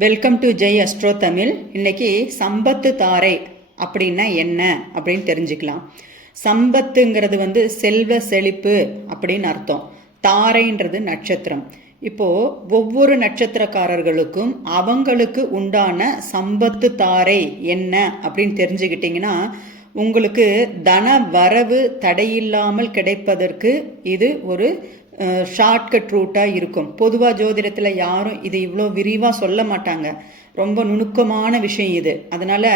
Welcome to Jai astro Tamil. இன்னைக்கு சம்பத்து தாரை அப்படின்னா என்ன அப்படின்னு தெரிஞ்சுக்கலாம். சம்பத்துங்கிறது செல்வ செழிப்பு அப்படின்னு அர்த்தம். தாரைன்றது நட்சத்திரம். இப்போ ஒவ்வொரு நட்சத்திரக்காரர்களுக்கும் அவங்களுக்கு உண்டான சம்பத்து தாரை என்ன அப்படின்னு தெரிஞ்சுக்கிட்டிங்கன்னா உங்களுக்கு தன வரவு தடையில்லாமல் கிடைப்பதற்கு இது ஒரு ஷார்ட்கட் ரூட்டாக இருக்கும். பொதுவாக ஜோதிடத்தில் யாரும் இது இவ்வளோ விரிவாக சொல்ல மாட்டாங்க. ரொம்ப நுணுக்கமான விஷயம் இது. அதனால்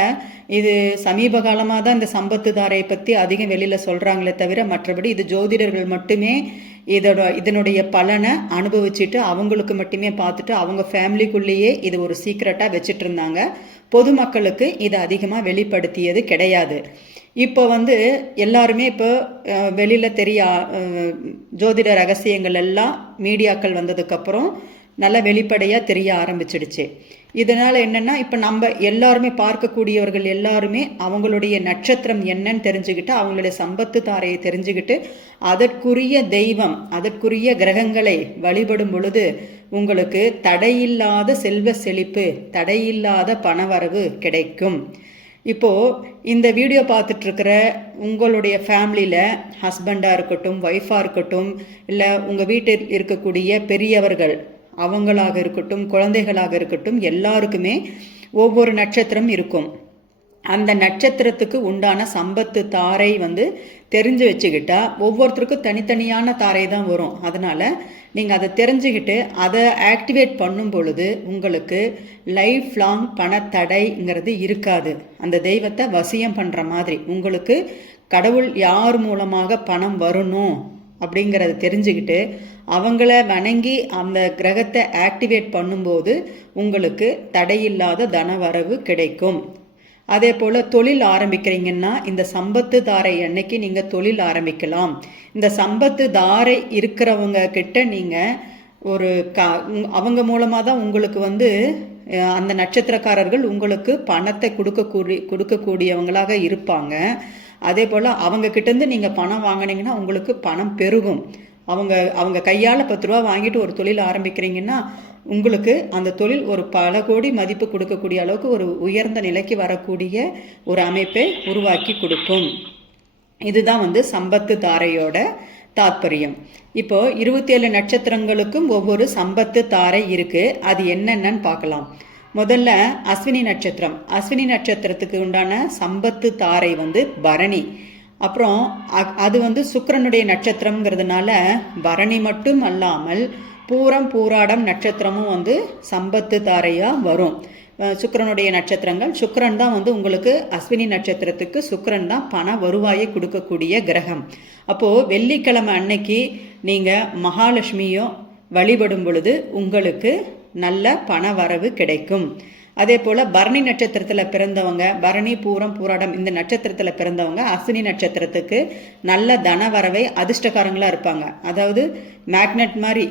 இது சமீப காலமாக தான் இந்த சம்பத்து தாரையை பற்றி அதிகம் வெளியில் சொல்கிறாங்களே தவிர மற்றபடி இது ஜோதிடர்கள் மட்டுமே இதனுடைய பலனை அனுபவிச்சுட்டு அவங்களுக்கு மட்டுமே பார்த்துட்டு அவங்க ஃபேமிலிக்குள்ளேயே இது ஒரு சீக்ரெட்டாக வச்சுட்டு இருந்தாங்க. பொதுமக்களுக்கு இது அதிகமாக வெளிப்படுத்தியது கிடையாது. இப்போ எல்லாருமே இப்போ வெளியில் ஜோதிட ரகசியங்கள் எல்லாம் மீடியாக்கள் வந்ததுக்கப்புறம் நல்லா வெளிப்படையாக தெரிய ஆரம்பிச்சிடுச்சு. இதனால் என்னென்னா இப்போ நம்ம எல்லாருமே பார்க்கக்கூடியவர்கள் எல்லாருமே அவங்களுடைய நட்சத்திரம் என்னன்னு தெரிஞ்சுக்கிட்டு அவங்களுடைய சம்பத்து தாரையை தெரிஞ்சுக்கிட்டு அதற்குரிய தெய்வம் அதற்குரிய கிரகங்களை வழிபடும் பொழுது உங்களுக்கு தடையில்லாத செல்வ செழிப்பு தடையில்லாத பணவரவு கிடைக்கும். இப்போது இந்த வீடியோ பார்த்துட்ருக்கிற உங்களுடைய ஃபேமிலியில் ஹஸ்பண்டாக இருக்கட்டும், ஒய்ஃபாக இருக்கட்டும், இல்லை உங்கள் வீட்டில் இருக்கக்கூடிய பெரியவர்கள் அவங்களாக இருக்கட்டும், குழந்தைகளாக இருக்கட்டும், எல்லாருக்குமே ஒவ்வொரு நட்சத்திரம் இருக்கும். அந்த நட்சத்திரத்துக்கு உண்டான சம்பத்து தாரை தெரிஞ்சு வச்சுக்கிட்டா ஒவ்வொருத்தருக்கும் தனித்தனியான தாரை தான் வரும். அதனால் நீங்கள் அதை தெரிஞ்சுக்கிட்டு அதை ஆக்டிவேட் பண்ணும் பொழுது உங்களுக்கு லைஃப் லாங் பணத்தடைங்கிறது இருக்காது. அந்த தெய்வத்தை வசியம் பண்ணுற மாதிரி உங்களுக்கு கடவுள் யார் மூலமாக பணம் வரணும் அப்படிங்கிறத தெரிஞ்சுக்கிட்டு அவங்கள வணங்கி அந்த கிரகத்தை ஆக்டிவேட் பண்ணும்போது உங்களுக்கு தடையில்லாத தனவரவு கிடைக்கும். அதே போல் தொழில் ஆரம்பிக்கிறீங்கன்னா இந்த சம்பத்து தாரை அன்னைக்கு நீங்கள் தொழில் ஆரம்பிக்கலாம். இந்த சம்பத்து தாரை இருக்கிறவங்க கிட்ட நீங்கள் ஒரு அவங்க மூலமாக தான் உங்களுக்கு அந்த நட்சத்திரக்காரர்கள் உங்களுக்கு பணத்தை கொடுக்கக்கூடியவங்களாக இருப்பாங்க. அதே போல் அவங்க கிட்டேருந்து நீங்கள் பணம் வாங்கினீங்கன்னா உங்களுக்கு பணம் பெருகும். அவங்க கையால் 10 ரூபா வாங்கிட்டு ஒரு தொழில் ஆரம்பிக்கிறீங்கன்னா உங்களுக்கு அந்த தொழில் ஒரு பல கோடி மதிப்பு கொடுக்கக்கூடிய அளவுக்கு ஒரு உயர்ந்த நிலைக்கு வரக்கூடிய ஒரு அமைப்பை உருவாக்கி கொடுக்கும். இதுதான் சம்பத்து தாரையோட தாற்பயம். இப்போ 27 நட்சத்திரங்களுக்கும் ஒவ்வொரு சம்பத்து தாரை இருக்குது. அது என்னென்னு பார்க்கலாம். முதல்ல அஸ்வினி நட்சத்திரம். அஸ்வினி நட்சத்திரத்துக்கு உண்டான சம்பத்து தாரை பரணி. அப்புறம் அது சுக்கிரனுடைய நட்சத்திரம்ங்கிறதுனால பரணி மட்டும் அல்லாமல் பூரம் பூராடம் நட்சத்திரமும் சம்பத்து தாரையாக வரும். சுக்கிரனுடைய நட்சத்திரங்கள். சுக்கிரன் தான் உங்களுக்கு அஸ்வினி நட்சத்திரத்துக்கு சுக்கிரன் தான் பண வருவாயை கொடுக்கக்கூடிய கிரகம். அப்போது வெள்ளிக்கிழமை அன்னைக்கு நீங்கள் மகாலட்சுமியோ வழிபடும் பொழுது உங்களுக்கு நல்ல பண வரவு கிடைக்கும். அதே போல் பரணி நட்சத்திரத்தில் பிறந்தவங்க, பரணி பூரம் பூராடம் இந்த நட்சத்திரத்தில் பிறந்தவங்க அஸ்வினி நட்சத்திரத்துக்கு நல்ல தன வரவை அதிர்ஷ்டக்காரங்களாக இருப்பாங்க. அதாவது மேக்னெட் மாதிரி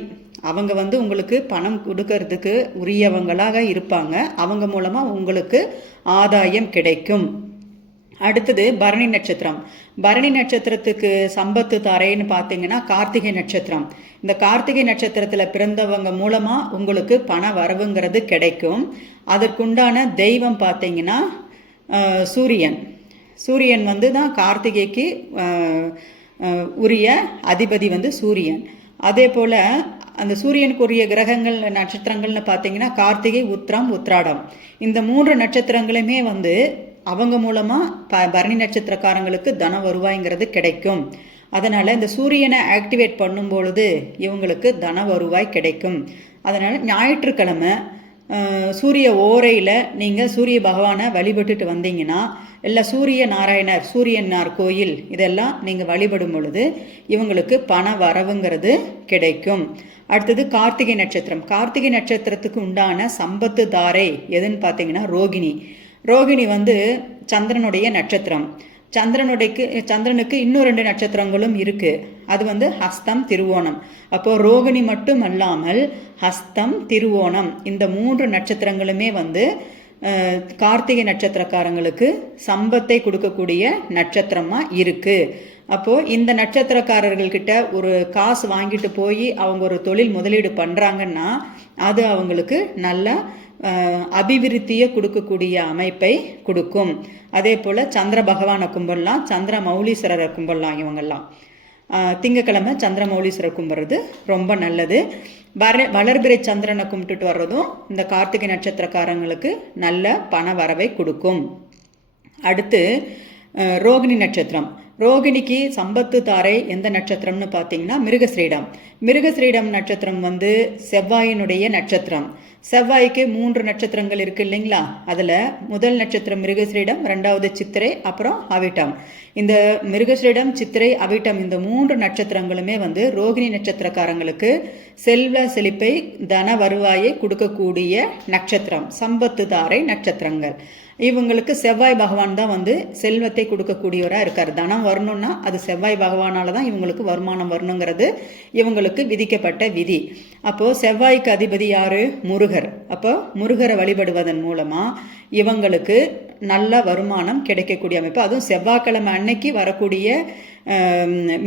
அவங்க உங்களுக்கு பணம் கொடுக்கறதுக்கு உரியவங்களாக இருப்பாங்க. அவங்க மூலமாக உங்களுக்கு ஆதாயம் கிடைக்கும். அடுத்தது பரணி நட்சத்திரம். பரணி நட்சத்திரத்துக்கு சம்பத்து தாரைன்னு பார்த்தீங்கன்னா கார்த்திகை நட்சத்திரம். இந்த கார்த்திகை நட்சத்திரத்தில் பிறந்தவங்க மூலமாக உங்களுக்கு பண வரவுங்கிறது கிடைக்கும். அதற்குண்டான தெய்வம் பார்த்தீங்கன்னா சூரியன். சூரியன் தான் கார்த்திகைக்கு உரிய அதிபதி சூரியன். அதே போல் அந்த சூரியனுக்குரிய கிரகங்கள் நட்சத்திரங்கள்னு பார்த்தீங்கன்னா கார்த்திகை, உத்திரம், உத்திராடம் இந்த 3 நட்சத்திரங்களுமே அவங்க மூலமாக பரணி நட்சத்திரக்காரங்களுக்கு தன வருவாய்ங்கிறது கிடைக்கும். அதனால் இந்த சூரியனை ஆக்டிவேட் பண்ணும் பொழுது இவங்களுக்கு தன வருவாய் கிடைக்கும். அதனால் ஞாயிற்றுக்கிழமை சூரிய ஓரையில் நீங்கள் சூரிய பகவானை வழிபட்டுட்டு வந்தீங்கன்னா இல்லை சூரிய நாராயணர், சூரியனார் கோயில் இதெல்லாம் நீங்கள் வழிபடும் பொழுது இவங்களுக்கு பண வரவுங்கிறது கிடைக்கும். அடுத்தது கார்த்திகை நட்சத்திரம். கார்த்திகை நட்சத்திரத்துக்கு உண்டான சம்பத்து தாரை எதுன்னு பார்த்தீங்கன்னா ரோகிணி. ரோகிணி சந்திரனுடைய நட்சத்திரம். சந்திரனுக்கு இன்னும் 2 நட்சத்திரங்களும் இருக்குது. அது ஹஸ்தம், திருவோணம். அப்போது ரோகிணி மட்டும் அல்லாமல் ஹஸ்தம், திருவோணம் இந்த 3 நட்சத்திரங்களுமே கார்த்திகை நட்சத்திரக்காரங்களுக்கு சம்பத்தை கொடுக்கக்கூடிய நட்சத்திரமாக இருக்குது. அப்போது இந்த நட்சத்திரக்காரர்கள்கிட்ட ஒரு காசு வாங்கிட்டு போய் அவங்க ஒரு தொழில் முதலீடு பண்ணுறாங்கன்னா அது அவங்களுக்கு நல்ல அபிவிருத்தியை கொடுக்கக்கூடிய அமைப்பை கொடுக்கும். அதே போல் சந்திர பகவானை கும்பிடலாம், சந்திர மௌலீஸ்வரரை கும்பிடலாம். இவங்கெல்லாம் திங்கக்கிழமை சந்திர மௌலீஸ்வரர் கும்பிட்றது ரொம்ப நல்லது. வளர்பிறை சந்திரனை கும்பிட்டுட்டு வர்றதும் இந்த கார்த்திகை நட்சத்திரக்காரங்களுக்கு நல்ல பண வரவை கொடுக்கும். அடுத்து ரோகிணி நட்சத்திரம். ரோகிணிக்கு சம்பத்து தாரை எந்த நட்சத்திரம்னு பார்த்தீங்கன்னா மிருகஸ்ரீடம். மிருகஸ்ரீடம் நட்சத்திரம் வந்து செவ்வாயினுடைய நட்சத்திரம். செவ்வாய்க்கு 3 நட்சத்திரங்கள் இருக்கு இல்லைங்களா? அதில் முதல் நட்சத்திரம் மிருகஸ்ரீடம், 2வது சித்திரை, அப்புறம் அவிட்டம். இந்த மிருகஸ்ரீடம், சித்திரை, அவிட்டம் இந்த 3 நட்சத்திரங்களுமே வந்து ரோகிணி நட்சத்திரக்காரங்களுக்கு செல்வ செழிப்பை தன வருவாயை கொடுக்கக்கூடிய நட்சத்திரம், சம்பத்து தாரை நட்சத்திரங்கள். இவங்களுக்கு செவ்வாய் பகவான் தான் வந்து செல்வத்தை கொடுக்கக்கூடியவராக இருக்கார். தனம் வரணும்னா அது செவ்வாய் பகவானால தான் இவங்களுக்கு வருமானம் வரணுங்கிறது இவங்களுக்கு விதிக்கப்பட்ட விதி. அப்போது செவ்வாய்க்கு அதிபதி யார்? முருகர். அப்போ முருகரை வழிபடுவதன் மூலமாக இவங்களுக்கு நல்ல வருமானம் கிடைக்கக்கூடிய அமைப்பு. அதுவும் செவ்வாய்க்கிழமை அன்னைக்கு வரக்கூடிய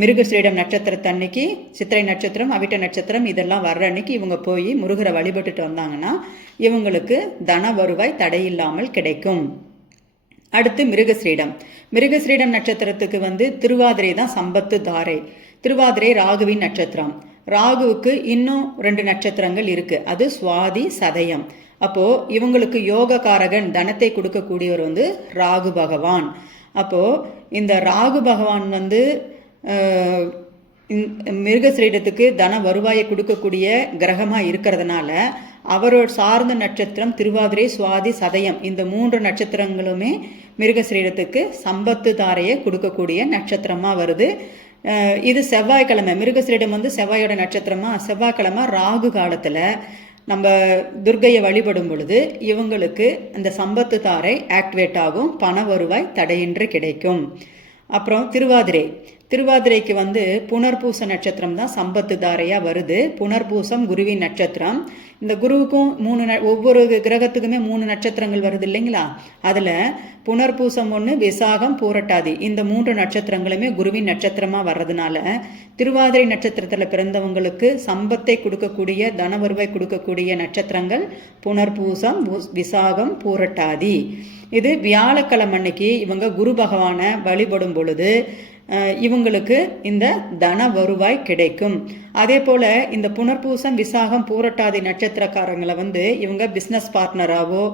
மிருகஸ்ரீடம் நட்சத்திரத்தை அன்னைக்கு, சித்திரை நட்சத்திரம், அவிட்ட நட்சத்திரம் இதெல்லாம் வர்ற அன்னைக்கு இவங்க போய் முருகரை வழிபட்டுட்டு வந்தாங்கன்னா இவங்களுக்கு தன வருவாய் தடையில்லாமல் கிடைக்கும். அடுத்து மிருகஸ்ரீடம். மிருகஸ்ரீடம் நட்சத்திரத்துக்கு வந்து திருவாதிரை தான் சம்பத்து தாரை. திருவாதிரை ராகுவின் நட்சத்திரம். ராகுவுக்கு இன்னும் 2 நட்சத்திரங்கள் இருக்குது. அது சுவாதி, சதயம். அப்போது இவங்களுக்கு யோகக்காரகன் தனத்தை கொடுக்கக்கூடியவர் வந்து ராகு பகவான். அப்போது இந்த ராகு பகவான் வந்து மிருகஸ்ரீடத்துக்கு தன வருவாயை கொடுக்கக்கூடிய கிரகமாக இருக்கிறதுனால அவரோட சார்ந்த நட்சத்திரம் திருவாதிரை, சுவாதி, சதயம் இந்த 3 நட்சத்திரங்களுமே மிருகஸ்ரீடத்துக்கு சம்பத்து தாரையை கொடுக்கக்கூடிய நட்சத்திரமாக வருது. இது செவ்வாய்க்கிழமை. மிருகஸ்ரீடம் வந்து செவ்வாயோட நட்சத்திரமா. செவ்வாய்க்கிழமை ராகு காலத்தில் நம்ம துர்க்கையை வழிபடும் பொழுது இவங்களுக்கு இந்த சம்பத்து தாரை ஆக்டிவேட் ஆகும், பண வருவாய் தடையின்றி கிடைக்கும். அப்புறம் திருவாதிரை. திருவாதிரைக்கு வந்து புனர்பூச நட்சத்திரம் தான் சம்பத்து தாரையாக வருது. புனர்பூசம் குருவின் நட்சத்திரம். இந்த குருவுக்கும் ஒவ்வொரு கிரகத்துக்குமே 3 நட்சத்திரங்கள் வருது இல்லைங்களா? அதில் புனர்பூசம் 1, விசாகம், பூரட்டாதி இந்த 3 நட்சத்திரங்களுமே குருவின் நட்சத்திரமாக வர்றதுனால திருவாதிரை நட்சத்திரத்தில் பிறந்தவங்களுக்கு சம்பத்தை கொடுக்கக்கூடிய தன வருவாய் கொடுக்கக்கூடிய நட்சத்திரங்கள் புனர்பூசம், விசாகம், பூரட்டாதி. இது வியாழக்கிழமை அன்னைக்கு இவங்க குரு பகவானை வழிபடும் பொழுது இவங்களுக்கு இந்த தன வருவாய் கிடைக்கும். அதே போல் இந்த புனர்பூசம், விசாகம், பூரட்டாதி நட்சத்திரக்காரங்களை வந்து இவங்க பிஸ்னஸ் பார்ட்னராகவோ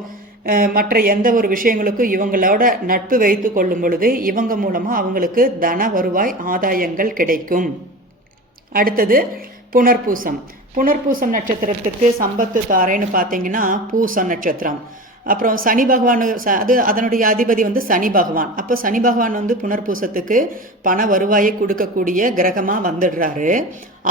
மற்ற எந்த ஒரு விஷயங்களுக்கும் இவங்களோட நட்பு வைத்து கொள்ளும் பொழுது இவங்க மூலமாக அவங்களுக்கு தன வருவாய் ஆதாயங்கள் கிடைக்கும். அடுத்தது புனர்பூசம். புனர்பூசம் நட்சத்திரத்துக்கு சம்பத்து தாரைன்னு பார்த்தீங்கன்னா பூசம் நட்சத்திரம். அப்புறம் சனி பகவான், அது அதனுடைய அதிபதி வந்து சனி பகவான். அப்போ சனி பகவான் வந்து புனர்பூசத்துக்கு பண வருவாயை கொடுக்கக்கூடிய கிரகமாக வந்துடுறாரு.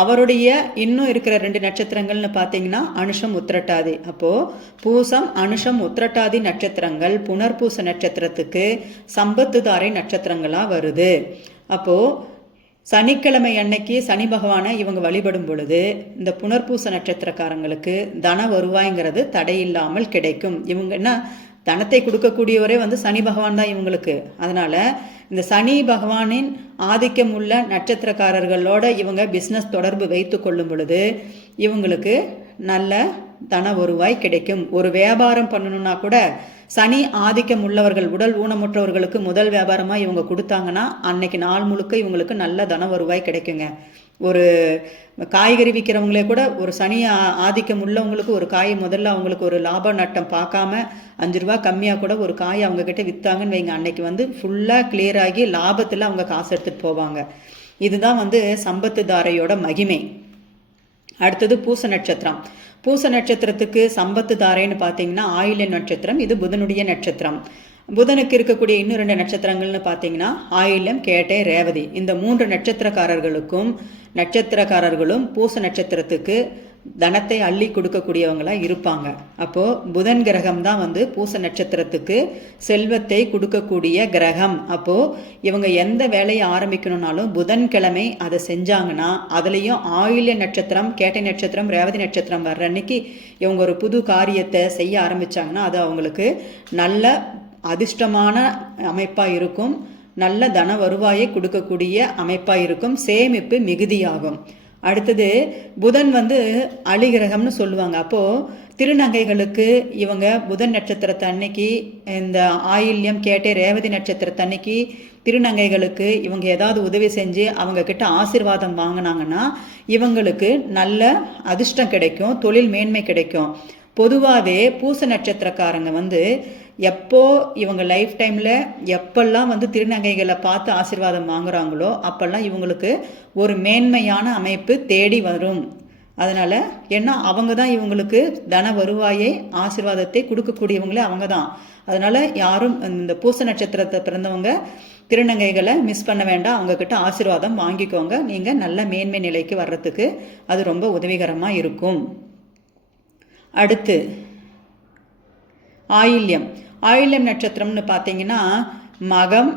அவருடைய இன்னும் இருக்கிற 2 நட்சத்திரங்கள்னு பார்த்தீங்கன்னா அனுஷம், உத்திரட்டாதி. அப்போது பூசம், அனுஷம், உத்திரட்டாதி நட்சத்திரங்கள் புனர்பூச நட்சத்திரத்துக்கு சம்பத்து தாரை நட்சத்திரங்களாக வருது. அப்போது சனிக்கிழமை அன்னைக்கு சனி பகவானை இவங்க வழிபடும் பொழுது இந்த புனர்பூச நட்சத்திரக்காரங்களுக்கு தன வருவாய்ங்கிறது தடையில்லாமல் கிடைக்கும். இவங்க என்ன தனத்தை கொடுக்கக்கூடியவரே வந்து சனி பகவான் தான் இவங்களுக்கு. அதனால் இந்த சனி பகவானின் ஆதிக்கம் உள்ள நட்சத்திரக்காரர்களோட இவங்க பிஸ்னஸ் தொடர்பு வைத்து கொள்ளும் பொழுது இவங்களுக்கு நல்ல தன வருவாய் கிடைக்கும். ஒரு வியாபாரம் பண்ணணும்னா கூட சனி ஆதிக்கம் உள்ளவர்கள், உடல் ஊனமுற்றவர்களுக்கு முதல் வியாபாரமாக இவங்க கொடுத்தாங்கன்னா அன்னைக்கு நாள் முழுக்க இவங்களுக்கு நல்ல தன வருவாய் கிடைக்குங்க. ஒரு காய்கறி விற்கிறவங்களே கூட ஒரு சனி ஆதிக்கம் உள்ளவங்களுக்கு ஒரு காய் முதல்ல அவங்களுக்கு ஒரு லாப நட்டம் பார்க்காம 5 ரூபா கம்மியாக கூட ஒரு காய் அவங்கக்கிட்ட விற்றாங்கன்னு வைங்க, அன்னைக்கு வந்து ஃபுல்லாக கிளியர் ஆகி லாபத்தில் அவங்க காசு எடுத்துகிட்டு போவாங்க. இதுதான் வந்து சம்பத்து தாரையோட மகிமை. அடுத்தது பூச நட்சத்திரம். பூச நட்சத்திரத்துக்கு சம்பத்து தாரைன்னு பார்த்தீங்கன்னா ஆயில்ய நட்சத்திரம். இது புதனுடைய நட்சத்திரம். புதனுக்கு இருக்கக்கூடிய இன்னும் 2 நட்சத்திரங்கள்னு பார்த்தீங்கன்னா ஆயில்யம், கேட்டை, ரேவதி. இந்த 3 நட்சத்திரக்காரர்களும் பூச நட்சத்திரத்துக்கு தனத்தை அள்ளி கொடுக்கக்கூடியவங்களாக இருப்பாங்க. அப்போது புதன் கிரகம் தான் வந்து பூச நட்சத்திரத்துக்கு செல்வத்தை கொடுக்கக்கூடிய கிரகம். அப்போது இவங்க எந்த வேலையை ஆரம்பிக்கணும்னாலும் புதன்கிழமை அதை செஞ்சாங்கன்னா அதுலேயும் ஆயில்ய நட்சத்திரம், கேட்டை நட்சத்திரம், ரேவதி நட்சத்திரம் வர்ற அன்னைக்கு இவங்க ஒரு புது காரியத்தை செய்ய ஆரம்பித்தாங்கன்னா அது அவங்களுக்கு நல்ல அதிர்ஷ்டமான அமைப்பாக இருக்கும், நல்ல தன வருவாயை கொடுக்கக்கூடிய அமைப்பாக இருக்கும், சேமிப்பு மிகுதியாகும். அடுத்தது புதன் வந்து அலிகிரகம்னு சொல்லுவாங்க. அப்போது திருநங்கைகளுக்கு இவங்க புதன் நட்சத்திரத்தை அன்னைக்கு, இந்த ஆயில்யம் கேட்டை ரேவதி நட்சத்திரத்தை அன்னைக்கு திருநங்கைகளுக்கு இவங்க ஏதாவது உதவி செஞ்சு அவங்க கிட்ட ஆசீர்வாதம் வாங்கினாங்கன்னா இவங்களுக்கு நல்ல அதிர்ஷ்டம் கிடைக்கும், தொழில் மேன்மை கிடைக்கும். பொதுவாகவே பூச நட்சத்திரக்காரங்க வந்து எப்போ இவங்க லைஃப் டைமில் எப்பெல்லாம் வந்து திருநங்கைகளை பார்த்து ஆசீர்வாதம் வாங்குறாங்களோ அப்போல்லாம் இவங்களுக்கு ஒரு மேன்மையான அமைப்பு தேடி வரும். அதனால் ஏன்னா அவங்க தான் இவங்களுக்கு தன வருவாயை ஆசீர்வாதத்தை கொடுக்கக்கூடியவங்களே அவங்க தான். அதனால் யாரும் இந்த பூச நட்சத்திரத்தை பிறந்தவங்க திருநங்கைகளை மிஸ் பண்ண வேண்டாம், அவங்கக்கிட்ட ஆசீர்வாதம் வாங்கிக்கோங்க. நீங்கள் நல்ல மேன்மை நிலைக்கு வர்றதுக்கு அது ரொம்ப உதவிகரமாக இருக்கும். அடுத்து ஆயில்யம். ஆயில்யம் நட்சத்திரம்னு பார்த்தீங்கன்னா மகம்,